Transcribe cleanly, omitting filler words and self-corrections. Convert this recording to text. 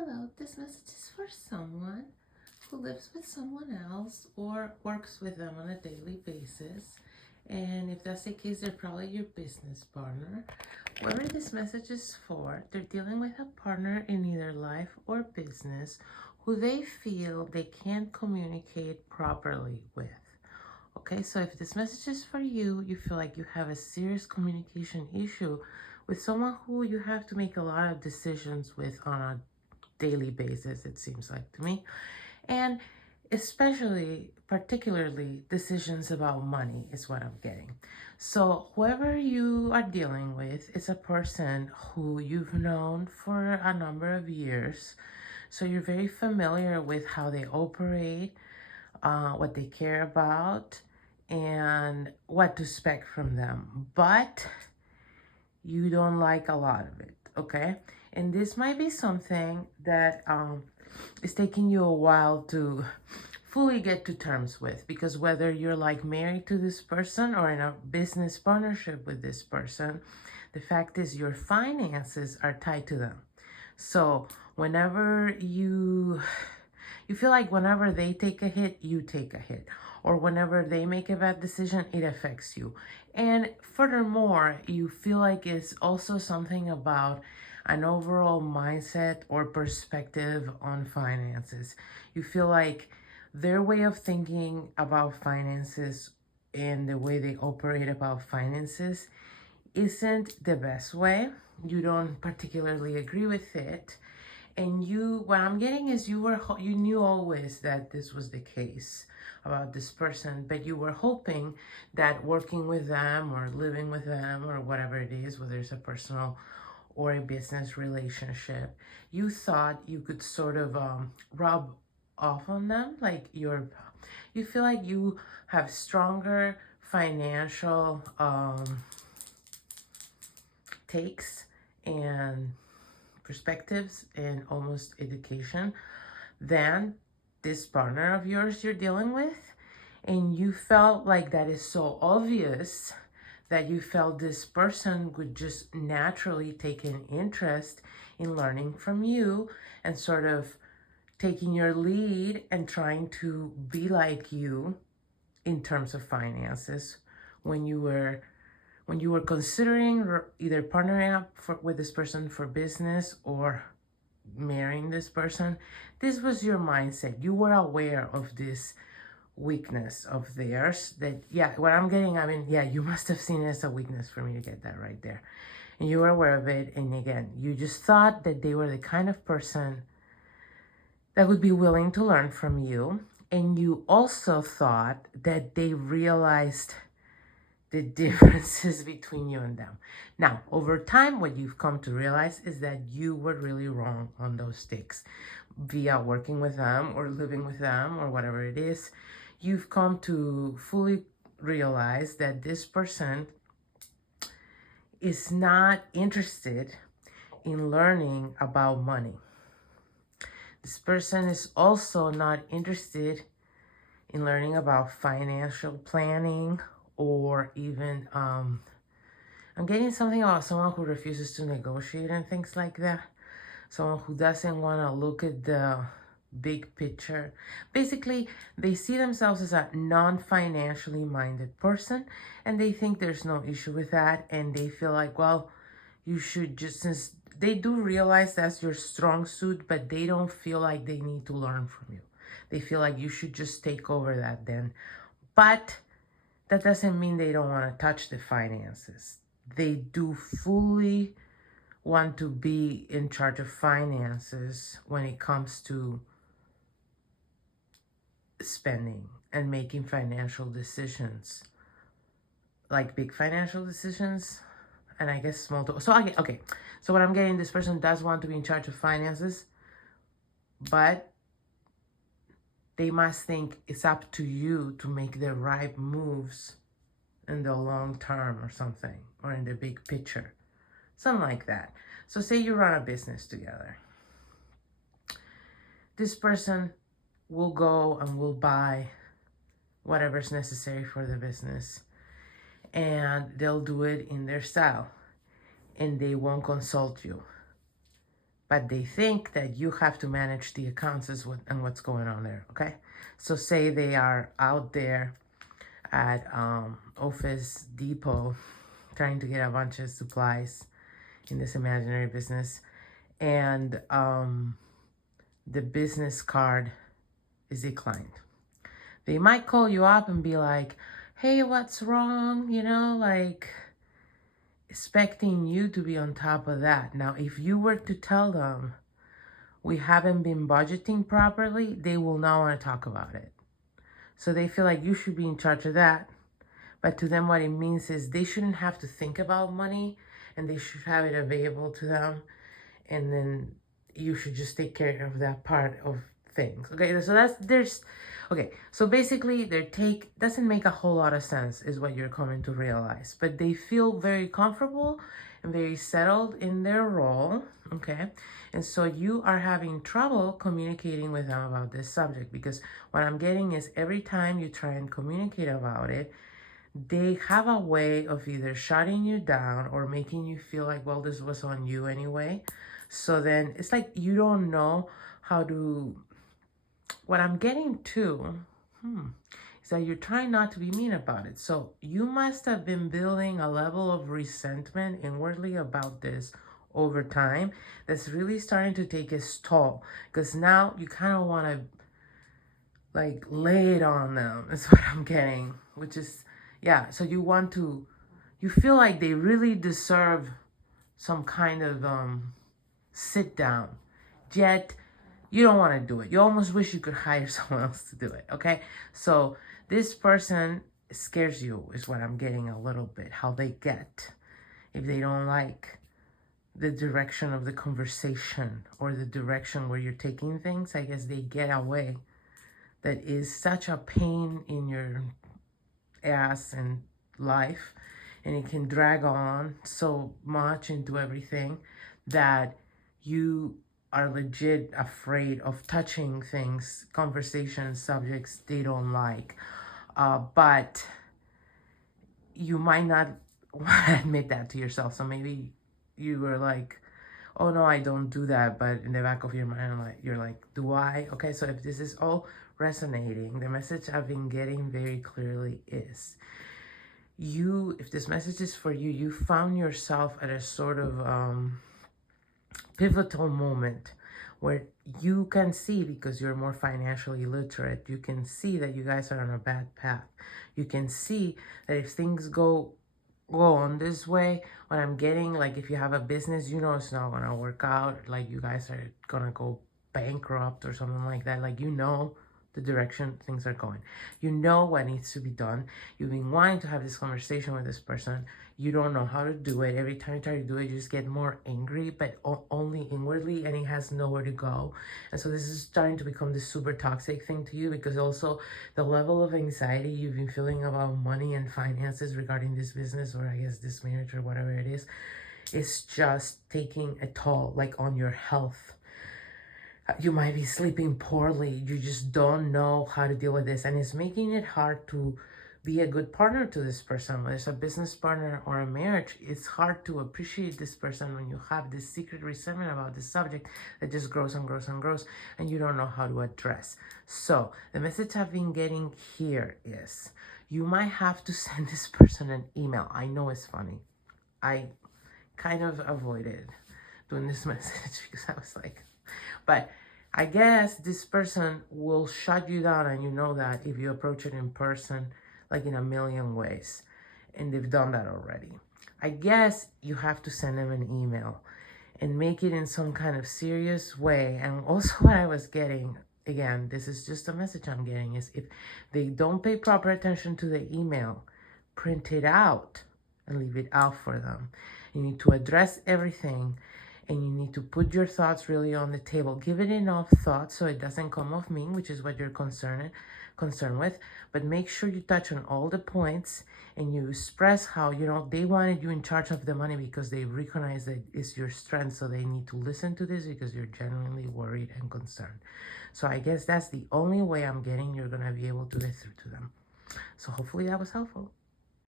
Hello, this message is for someone who lives with someone else or works with them on a daily basis. And if that's the case, they're probably your business partner. Whoever this message is for, they're dealing with a partner in either life or business who they feel they can't communicate properly with. Okay, so if this message is for you, you feel like you have a serious communication issue with someone who you have to make a lot of decisions with on a daily basis, it seems like to me, and particularly decisions about money is what I'm getting. So whoever you are dealing with is a person who you've known for a number of years, so you're very familiar with how they operate, what they care about, and what to expect from them, but you don't like a lot of it, okay? And this might be something that is taking you a while to fully get to terms with, because whether you're like married to this person or in a business partnership with this person, the fact is your finances are tied to them. So whenever you feel like whenever they take a hit, you take a hit. Or whenever they make a bad decision, it affects you. And furthermore, you feel like it's also something about an overall mindset or perspective on finances. You feel like their way of thinking about finances and the way they operate about finances isn't the best way. You don't particularly agree with it. And what I'm getting is you knew always that this was the case about this person, but you were hoping that working with them or living with them or whatever it is, whether it's a personal or a business relationship, you thought you could sort of rub off on them, like you feel like you have stronger financial takes and perspectives and almost education than this partner of yours you're dealing with. And you felt like that is so obvious that you felt this person would just naturally take an interest in learning from you and sort of taking your lead and trying to be like you in terms of finances when you were considering either partnering up with this person for business or marrying this person. This was your mindset. You were aware of this weakness of theirs that, yeah, what I'm getting, I mean, yeah, you must have seen it as a weakness for me to get that right there. And you were aware of it. And again, you just thought that they were the kind of person that would be willing to learn from you. And you also thought that they realized the differences between you and them. Now, over time, what you've come to realize is that you were really wrong on those sticks. Via working with them or living with them or whatever it is, you've come to fully realize that this person is not interested in learning about money. This person is also not interested in learning about financial planning or even, I'm getting something about someone who refuses to negotiate and things like that. Someone who doesn't want to look at the big picture. Basically, they see themselves as a non-financially minded person, and they think there's no issue with that, and they feel like, well, you should just, since they do realize that's your strong suit, but they don't feel like they need to learn from you. They feel like you should just take over that then. But that doesn't mean they don't want to touch the finances. They do fully want to be in charge of finances when it comes to spending and making financial decisions, like big financial decisions, and I guess small too. So okay, so what I'm getting, this person does want to be in charge of finances, but they must think it's up to you to make the right moves in the long term or something, or in the big picture, something like that. So say you run a business together. This person will go and will buy whatever's necessary for the business, and they'll do it in their style, and they won't consult you. but they think that you have to manage the accounts and what's going on there, okay? So say they are out there at Office Depot trying to get a bunch of supplies in this imaginary business, and the business card is declined. They might call you up and be like, hey, what's wrong? You know, like expecting you to be on top of that. Now, if you were to tell them we haven't been budgeting properly, they will not want to talk about it. So they feel like you should be in charge of that. But to them, what it means is they shouldn't have to think about money, and they should have it available to them. And then you should just take care of that part of things. Okay, so okay, so basically their take doesn't make a whole lot of sense, is what you're coming to realize. But they feel very comfortable and very settled in their role, okay? And so you are having trouble communicating with them about this subject, because what I'm getting is every time you try and communicate about it, they have a way of either shutting you down or making you feel like, well, this was on you anyway. So then it's like you don't know how to... What I'm getting to is that you're trying not to be mean about it. So you must have been building a level of resentment inwardly about this over time that's really starting to take its toll, because now you kind of want to like lay it on them, is what I'm getting, which is, yeah, so you feel like they really deserve some kind of sit down, yet you don't want to do it. You almost wish you could hire someone else to do it, okay? So this person scares you, is what I'm getting a little bit, how they get. If they don't like the direction of the conversation or the direction where you're taking things, I guess they get away. That is such a pain in your ass and life, and it can drag on so much into everything that you are legit afraid of touching things, conversations, subjects they don't like. But you might not want to admit that to yourself. So maybe you were like, oh no, I don't do that. But in the back of your mind, like, you're like, do I? Okay, so if this is all resonating, the message I've been getting very clearly is, if this message is for you, you found yourself at a sort of pivotal moment where you can see, because you're more financially literate, you can see that you guys are on a bad path. You can see that if things go on this way, what I'm getting, like if you have a business, you know it's not gonna work out, like you guys are gonna go bankrupt or something like that, like you know the direction things are going. You know what needs to be done. You've been wanting to have this conversation with this person. You don't know how to do it. Every time you try to do it, you just get more angry, but only inwardly, and it has nowhere to go. And so this is starting to become this super toxic thing to you, because also the level of anxiety you've been feeling about money and finances regarding this business, or I guess this marriage or whatever it is just taking a toll, like on your health. You might be sleeping poorly. You just don't know how to deal with this. And it's making it hard to be a good partner to this person. Whether it's a business partner or a marriage, it's hard to appreciate this person when you have this secret resentment about this subject that just grows and grows and grows, and you don't know how to address. So the message I've been getting here is, you might have to send this person an email. I know it's funny. I kind of avoided doing this message because I was like, but I guess this person will shut you down, and you know that if you approach it in person, like in a million ways, and they've done that already. I guess you have to send them an email and make it in some kind of serious way. And also what I was getting, again, this is just a message I'm getting, is if they don't pay proper attention to the email, print it out and leave it out for them. You need to address everything, and you need to put your thoughts really on the table. Give it enough thought so it doesn't come off mean, which is what you're concerned with. But make sure you touch on all the points, and you express how, they wanted you in charge of the money because they recognize that it's your strength. So they need to listen to this because you're genuinely worried and concerned. So I guess that's the only way I'm getting you're going to be able to get through to them. So hopefully that was helpful.